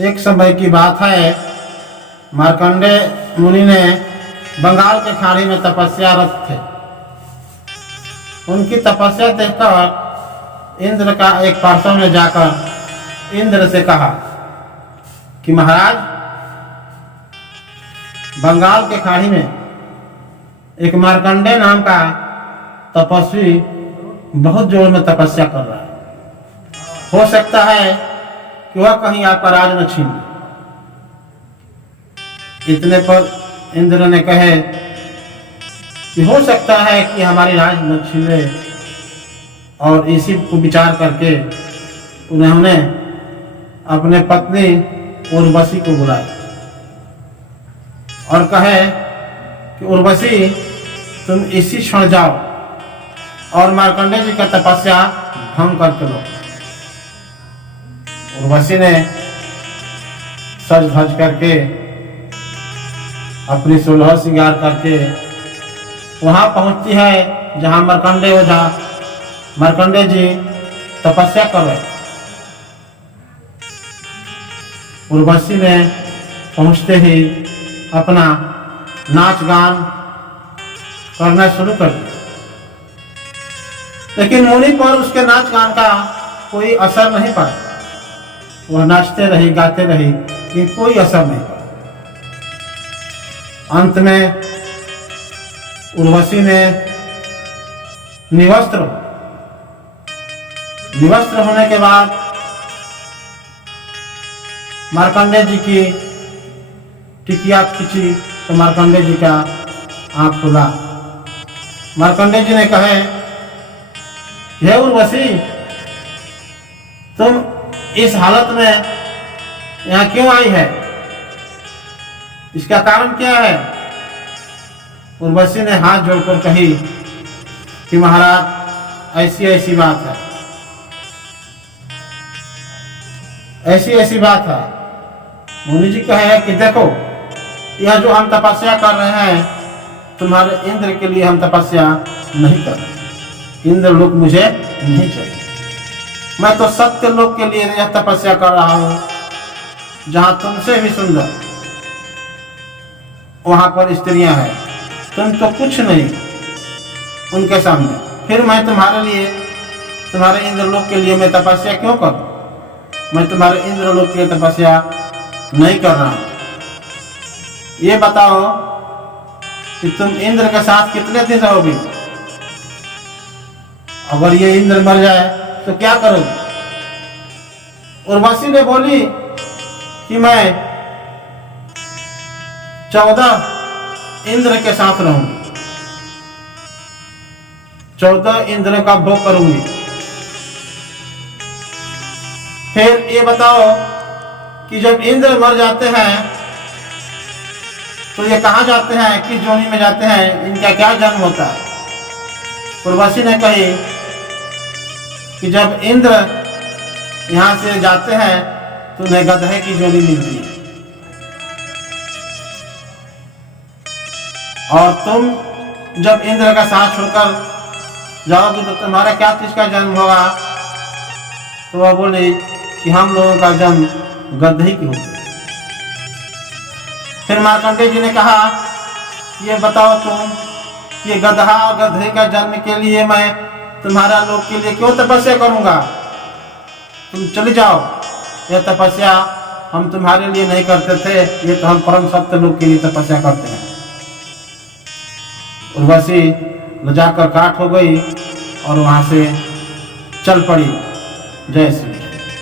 एक समय की बात है, मार्कंडेय मुनि ने बंगाल के खाड़ी में तपस्यारत थे। उनकी तपस्या देखकर इंद्र का एक पार्षद ने जाकर इंद्र से कहा कि महाराज, बंगाल के खाड़ी में एक मार्कंडेय नाम का तपस्वी बहुत जोर में तपस्या कर रहा है। हो सकता है कि वह कहीं आपका राज न छीन ले। इतने पर इंद्र ने कहे कि हो सकता है कि हमारी राज न छीन ले, और इसी को विचार करके उन्होंने अपने पत्नी उर्वशी को बुलाया और कहे कि उर्वशी, तुम इसी क्षण जाओ और मार्कंडेय जी का तपस्या भंग करके लो। उर्वशी ने सज धज करके अपनी 16 श्रृंगार करके वहां पहुंचती है जहां मार्कंडेय जी तपस्या कर रहे। उर्वशी ने पहुंचते ही अपना नाच गान करना शुरू कर दिया, लेकिन मुनि पर उसके नाच गान का कोई असर नहीं पड़ा। वह नाचते रही, गाते रही, लेकिन कोई असर नहीं पड़ा। अंत में उर्वशी ने निवस्त्र होने के बाद मार्कंडेय जी की टिकिया खींची तो मार्कंडेय जी का आंख खुला। मार्कंडेय जी ने कहे, हे उर्वशी, तुम इस हालत में यहाँ क्यों आई है? इसका कारण क्या है? उर्वशी ने हाथ जोड़कर कही कि महाराज, ऐसी ऐसी बात है, ऐसी ऐसी बात है। मुनि जी कहे कि देखो, यह जो हम तपस्या कर रहे हैं, तुम्हारे इंद्र के लिए हम तपस्या नहीं कर रहे। इंद्र लोक मुझे नहीं चाहिए। मैं तो सत्य लोक के लिए यह तपस्या कर रहा हूं, जहां तुमसे भी सुंदर वहां पर स्त्रियां हैं। तुम तो कुछ नहीं उनके सामने। फिर मैं तुम्हारे लिए, तुम्हारे इंद्रलोक के लिए मैं तपस्या क्यों करूं? मैं तुम्हारे इंद्रलोक के लिए तपस्या नहीं कर रहा हूं। ये बताओ कि तुम इंद्र के साथ कितने दिन रहोगे? अगर ये इंद्र मर जाए तो क्या करोगे? उर्वशी ने बोली कि मैं 14 इंद्र के साथ रहूंगी, 14 इंद्र का भोग करूंगी। फिर ये बताओ कि जब इंद्र मर जाते हैं तो ये कहाँ जाते हैं, किस जोनी में जाते हैं, इनका क्या जन्म होता है? उर्वशी ने कही कि जब इंद्र यहाँ से जाते हैं तो उन्हें गधे की जोनी मिलती है, और तुम जब इंद्र का साथ छोड़कर जाओगे तो तुम्हारा क्या चीज का जन्म होगा? तो वह बोले कि हम लोगों का जन्म गधे की होगी। फिर मार्कंडेय जी ने कहा, ये बताओ तुम, ये गधा और गधे का जन्म के लिए मैं तुम्हारा लोक के लिए क्यों तपस्या करूंगा? तुम चले जाओ, यह तपस्या हम तुम्हारे लिए नहीं करते थे, ये तो हम परम सत्य लोक के लिए तपस्या करते हैं। उर्वशी लजाकर काठ हो गई और वहां से चल पड़ी। जय श्री